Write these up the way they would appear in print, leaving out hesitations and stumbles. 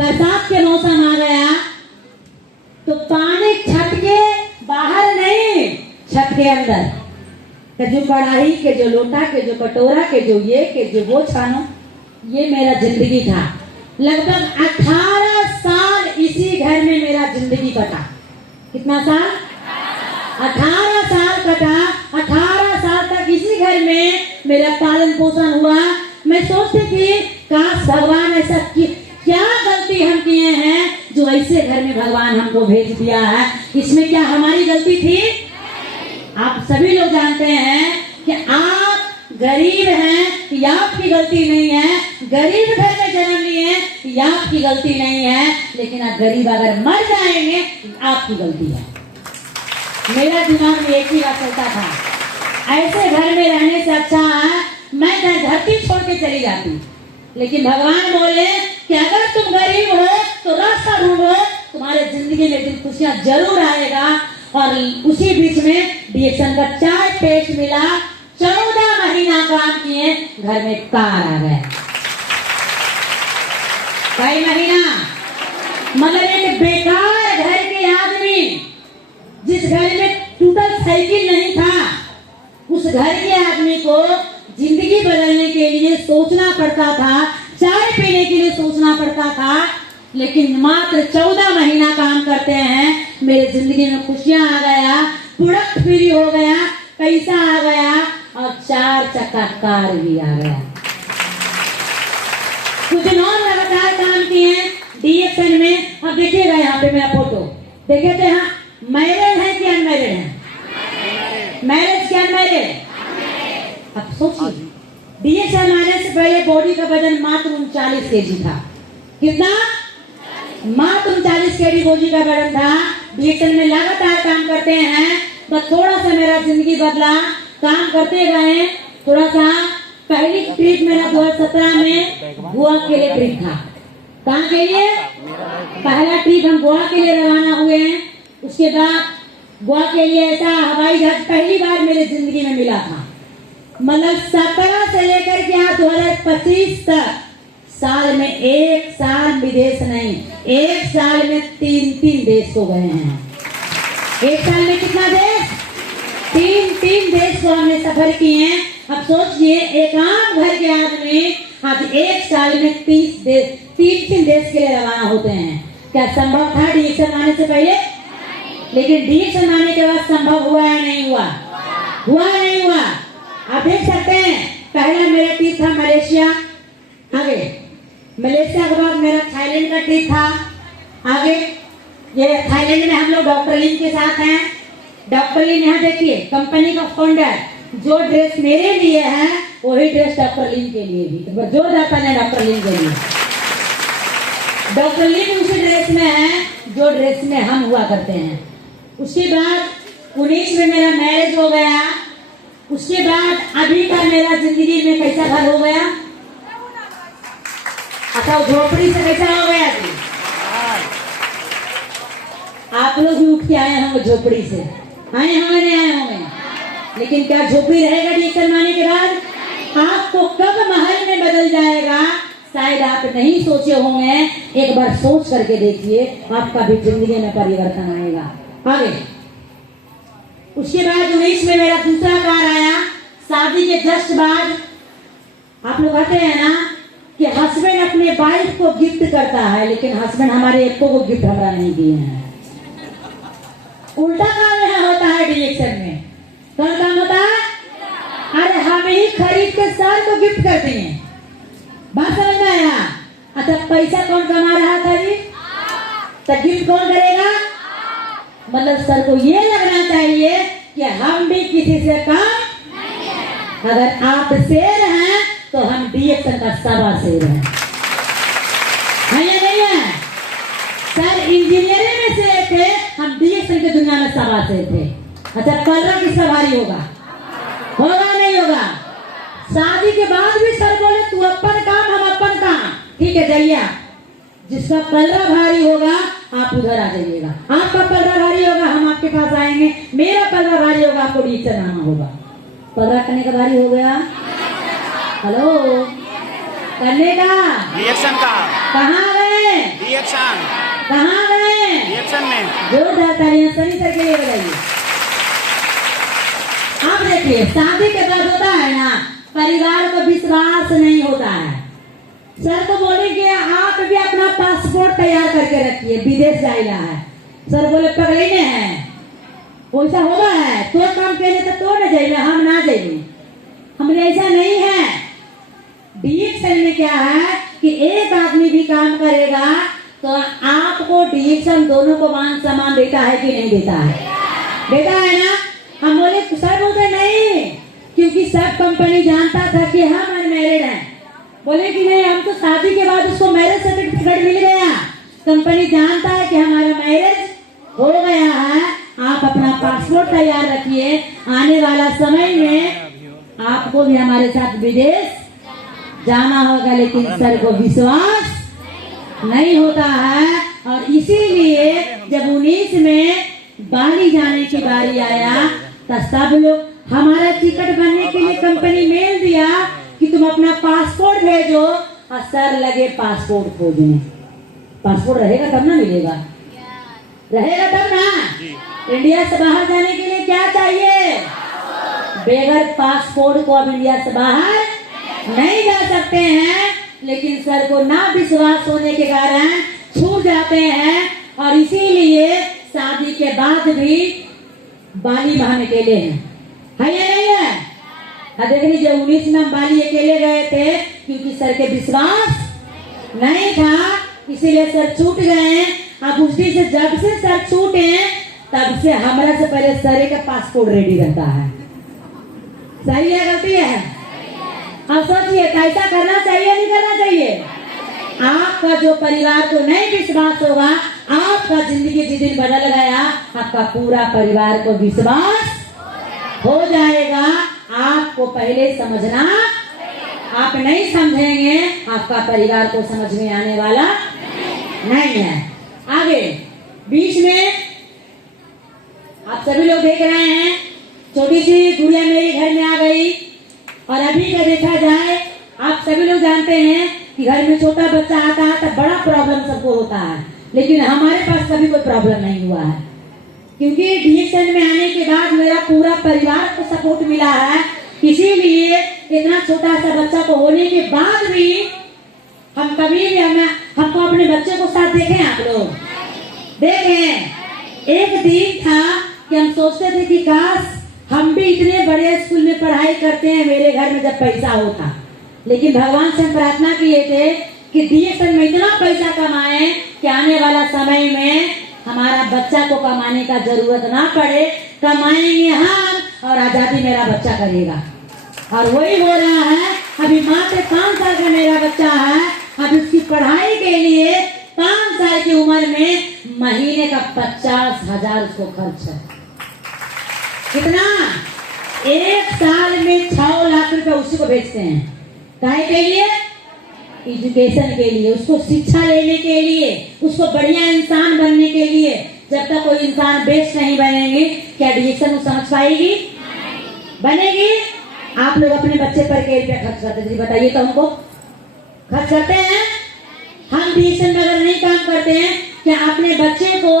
बरसात के मौसम आ गया तो पानी छत के बाहर नहीं, छत के अंदर तो जो कढ़ाई के, जो लोटा के, जो कटोरा के, जो ये के, जो वो छानो, ये मेरा जिंदगी था। लगभग 18 साल इसी घर में मेरा जिंदगी कटा। कितना साल? 18 साल कटा। 18 साल तक इसी घर में मेरा पालन पोषण हुआ। मैं सोचती थी काश भगवान ऐसा क्या गलती हम किए हैं जो ऐसे घर में भगवान हमको भेज दिया है। इसमें क्या हमारी गलती थी? आप सभी लोग जानते हैं कि आप गरीब हैं, ये आपकी गलती नहीं है। गरीब घर में जन्म लिए, ये आपकी गलती नहीं है। लेकिन आप गरीब अगर मर जाएंगे, आपकी गलती है। मेरा दिमाग में एक ही बात चलता था, ऐसे घर में रहने से अच्छा है मैं धरती छोड़ के चली जाती। लेकिन भगवान बोले कि अगर तुम गरीब हो तो रास्ता ढूंढो, तुम्हारे जिंदगी में दिन खुशियां जरूर आएगा। और उसी बीच में डीएक्शन का 4 पेस्ट मिला। 14 महीना काम किए, घर में कार आ गया। कई महीना मतलब एक बेकार घर के आदमी, जिस घर में टूटल साइकिल नहीं था, उस घर के आदमी को जिंदगी बदलने के लिए सोचना पड़ता था, चाय पीने के लिए सोचना पड़ता था। लेकिन मात्र 14 महीना काम करते हैं, मेरे जिंदगी में खुशियां आ गया, प्रोडक्ट फ्री हो गया, पैसा आ गया और 4 चक्का कार भी आ गया। कुछ दिन और लगातार काम किए डीएक्शन में। अब देखिएगा यहाँ पे मेरा फोटो देखे थे। हाँ, मैरिड है कि अनमैरिड है? मैरिज क्या अनमैरिड? अब सोचिए, डीएक्शन आने से पहले बॉडी का वजन मात्र 39 kg था। कितना? मात्र 39 kg बॉडी का वजन था। डीएक्शन में लगातार काम करते हैं, बस थोड़ा सा मेरा जिंदगी बदला। काम करते गए थोड़ा सा। पहली ट्रिप मेरा 2017 में गोवा के लिए ट्रिप था। कहाँ के लिए? पहला ट्रिप हम गोवा के लिए रवाना हुए हैं। उसके बाद गोवा के लिए ऐसा हवाई जहाज पहली बार मेरे जिंदगी में मिला था। मतलब 17 से लेकर के 2025 तक साल में 1 साल विदेश नहीं, 1 साल में 3 देश को गए हैं। 1 साल में कितना देश? 3 देश को हमने सफर किए हैं। अब सोचिए, एक आम घर के आदमी आज 1 साल में 3 देश के लिए रवाना होते हैं। क्या संभव था डीएक्शन आने से पहले? लेकिन डीएक्शन आने के बाद संभव हुआ या नहीं हुआ? हुआ नहीं हुआ? आप देख सकते हैं, पहला मेरा ट्रिप था मलेशिया। आगे मलेशिया के बाद मेरा थाईलैंड का ट्रिप था। आगे ये थाईलैंड में हम लोग डॉक्टर लिन के साथ हैं। डॉक्टर लिन यहाँ देखिए, कंपनी का फाउंडर। जो ड्रेस मेरे लिए है वही ड्रेस डॉक्टर लिन के लिए भी, तो जो जाता है डॉक्टर लिन के लिए। डॉक्टर लिन उसी ड्रेस में है जो ड्रेस में हम हुआ करते हैं। उसके बाद 19 में मेरा मैरिज हो गया। उसके बाद अभी का मेरा जिंदगी में कैसा घर हो गया? अच्छा, झोपड़ी से कैसा हो गया जी? आप लोग भी उठ के आए होंगे झोपड़ी से, आए होंगे नहीं आए होंगे। लेकिन क्या झोपड़ी रहेगा डीएक्शन आने के बाद? आपको कब महल में बदल जाएगा शायद आप नहीं सोचे होंगे। एक बार सोच करके देखिए, आपका भी जिंदगी में परिवर्तन आएगा। आगे उसके बाद 19 में मेरा दूसरा कार आया। शादी के जस्ट बाद आप लोग कहते हैं ना कि हस्बैंड अपने वाइफ को गिफ्ट करता है, लेकिन हस्बैंड हमारे एको को गिफ्ट हमारा नहीं दिए हैं। उल्टा काम यहाँ होता है डीएक्शन में। कौन काम होता है? अरे हम ही खरीद के सर को गिफ्ट करते हैं। बात समझ में आया? अच्छा, पैसा कौन कमा रहा था जी? तो गिफ्ट कौन करेगा? मतलब सर को ये लगना चाहिए कि हम भी किसी से कम नहीं है। अगर आप शेर हैं तो हम डीएक्शन का 7वां शेर है या नहीं है? सर इंजीनियरिंग में शेर थे, हम डीएक्शन की दुनिया में 7वां शेर थे। अच्छा, पलरा किसका भारी होगा? होगा नहीं होगा? शादी के बाद भी सर बोले तू अपन काम हम अपन काम, ठीक है जाइए। जिसका पलरा भारी होगा आप उधर आ जाइएगा। आपका पलरा भारी होगा हम आपके पास आएंगे। मेरा पलरा भारी होगा आपको डीएक्शन आना होगा। पलरा करने का भारी हो गया? हेलो, करने का डीएक्शन का कहाँ गए? रिएक्शन कहाँ गए? रिएक्शन में। जोरदार तालियां सनी सर के लिए बजाइए। अब देखिए, शादी के बाद होता है ना, परिवार को विश्वास नहीं होता है। सर को बोले कि आप भी अपना पासपोर्ट तैयार करके रखिए, विदेश जाएगा है। सर बोले पगले में है, वैसा होगा है तो काम कहने तो न जाइए, हम ना जाइए। हमने ऐसा नहीं है। डीएक्शन में क्या है कि एक आदमी भी काम करेगा तो आपको डीएक्शन दोनों को मान सम्मान देता है कि नहीं देता है? देता है ना। हम बोले सर बोलते नहीं, क्योंकि सब कंपनी जानता था कि हम अनमैरिड हैं। बोले कि नहीं, हम तो शादी के बाद उसको मैरिज सर्टिफिकेट मिल गया, कंपनी जानता है कि हमारा मैरिज हो गया है। आप अपना पासपोर्ट तैयार रखिए, आने वाला समय में आपको भी हमारे साथ विदेश जाना होगा। लेकिन सर को विश्वास नहीं होता है, और इसीलिए जब 19 में बाली जाने की बारी आया तो सब लोग हमारा टिकट बनने के लिए कंपनी मेल दिया कि तुम अपना पासपोर्ट भेजो, और सर लगे पासपोर्ट खोजने। पासपोर्ट रहेगा तब ना मिलेगा, रहेगा तब ना। इंडिया से बाहर जाने के लिए क्या चाहिए? बगैर पासपोर्ट को अब इंडिया से बाहर नहीं जा सकते हैं। लेकिन सर को ना विश्वास होने के कारण छूट जाते हैं, और इसीलिए शादी के बाद भी बाली बहाने अकेले हैं। है या नहीं है? देख लीजिए, 19 में हम बाली अकेले गए थे क्योंकि सर के विश्वास नहीं था, इसीलिए सर छूट गए। अब उसी से जब से सर छूटे तब से हमारा से पहले सर का पासपोर्ट रेडी रहता है। सही है गलती है? अब सोचिए, कैसा करना चाहिए नहीं करना चाहिए? आपका जो परिवार को नहीं विश्वास होगा, आपका जिंदगी जिस दिन बदल गया, आपका पूरा परिवार को विश्वास हो जाएगा। आपको पहले समझना, आप नहीं समझेंगे आपका परिवार को समझ में आने वाला नहीं है। आगे बीच में आप सभी लोग देख रहे हैं, छोटी सी गुड़िया मेरे घर में आ गई। और अभी का देखा जाए, आप सभी लोग जानते हैं कि घर में छोटा बच्चा आता है तो बड़ा प्रॉब्लम सबको होता है, लेकिन हमारे पास कभी कोई प्रॉब्लम नहीं हुआ है, क्योंकि डीएक्शन में आने के बाद मेरा पूरा परिवार को सपोर्ट मिला है। इसीलिए इतना छोटा सा बच्चा को होने के बाद भी हम कभी भी हमको अपने बच्चे को साथ देखें। आप लोग देखें, एक दिन था कि हम सोचते थे कि काश हम भी इतने बड़े स्कूल में पढ़ाई करते हैं, मेरे घर में जब पैसा होता। लेकिन भगवान से हम प्रार्थना किए थे कि डीएक्शन में इतना पैसा कमाए कि आने वाला समय में हमारा बच्चा को कमाने का जरूरत ना पड़े, कमाएंगे हम और आजादी मेरा बच्चा करेगा। और वही हो रहा है। अभी मात्र 5 साल का मेरा बच्चा है, अब उसकी पढ़ाई के लिए 5 साल की उम्र में महीने का 50,000 उसको खर्च है। कितना? 1 साल में 6 लाख रुपए उसी को भेजते हैं। काहे के लिए? एजुकेशन के लिए, उसको शिक्षा लेने के लिए, उसको बढ़िया इंसान बनने के लिए। जब तक कोई इंसान बेस्ट नहीं बनेगी, क्या डीएक्शन समझ पाएगी? बनेगी? आप लोग अपने बच्चे पर क्या रुपया खर्च करते हैं बताइए तो हमको? खर्च करते हैं? हम डीएक्शन में अगर नहीं काम करते हैं, क्या अपने बच्चे को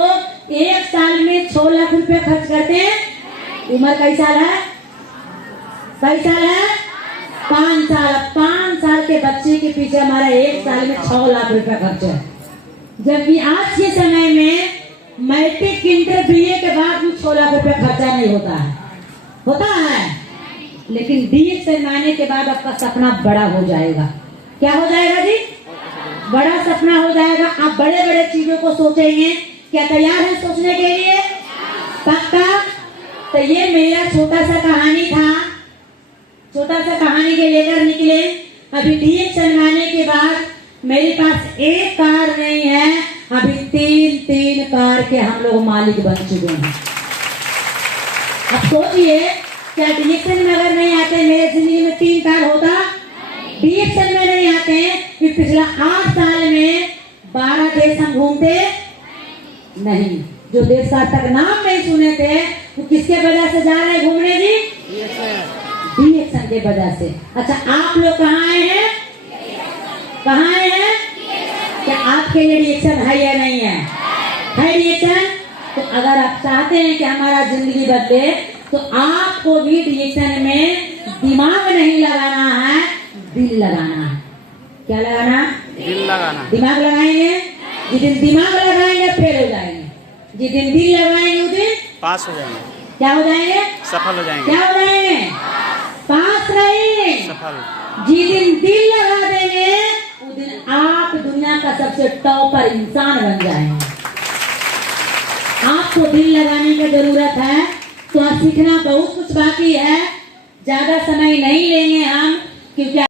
1 साल में 6 लाख रुपया खर्च करते हैं? उम्र कई साल है? कई साल है? 5 साल। 5 साल के बच्चे के पीछे हमारा 1 साल में 6 लाख रुपया खर्च है। जबकि आज के समय में मैट्रिक इंटर बीए के बाद भी 6 लाख रुपया खर्चा नहीं होता है। होता है? लेकिन डीएक्शन आने के बाद आपका सपना बड़ा हो जाएगा। क्या हो जाएगा जी? बड़ा सपना हो जाएगा। आप बड़े बड़े चीजों को सोचेंगे। क्या तैयार है सोचने के लिए? पक्का? तो ये मेरा छोटा सा कहानी था, छोटा सा कहानी के लेकर निकले। अभी डीएक्शन आने के बाद मेरे पास 1 कार नहीं है, अभी 3 कार के हम लोग मालिक बन चुके हैं। अब सोचिए, क्या डीएक्शन में अगर नहीं आते मेरे जिंदगी में 3 कार होता? डीएक्शन में नहीं आते फिर पिछला 8 साल में 12 देश हम घूमते नहीं। जो देश का तक नाम नहीं सुने थे वो किसके वजह से जा रहे हैं घूमने जी? डीएक्शन के वजह से। अच्छा, आप लोग कहाँ आए हैं? कहाँ आए हैं? क्या आपके लिए रिएक्शन है या नहीं है? है रिएक्शन? तो अगर आप चाहते हैं कि हमारा जिंदगी बदले तो आपको भी रिएक्शन में दिमाग नहीं लगाना है, दिल लगाना है। क्या लगाना? दिल लगाना। दिमाग लगाएंगे, जिस दिन दिमाग लगाएंगे फेल हो जाएंगे, जिस दिन दिल लगाएंगे उस दिन पास हो जाएंगे। क्या हो जाएंगे? सफल हो जाएंगे। क्या हो जाएंगे? पास नहीं, सफल। जिस दिन दिल लगा देंगे उस दिन आप दुनिया का सबसे टॉपर इंसान बन जाएंगे। आपको दिल लगाने की जरूरत है, तो सीखना बहुत कुछ बाकी है, ज्यादा समय नहीं लेंगे हम, क्योंकि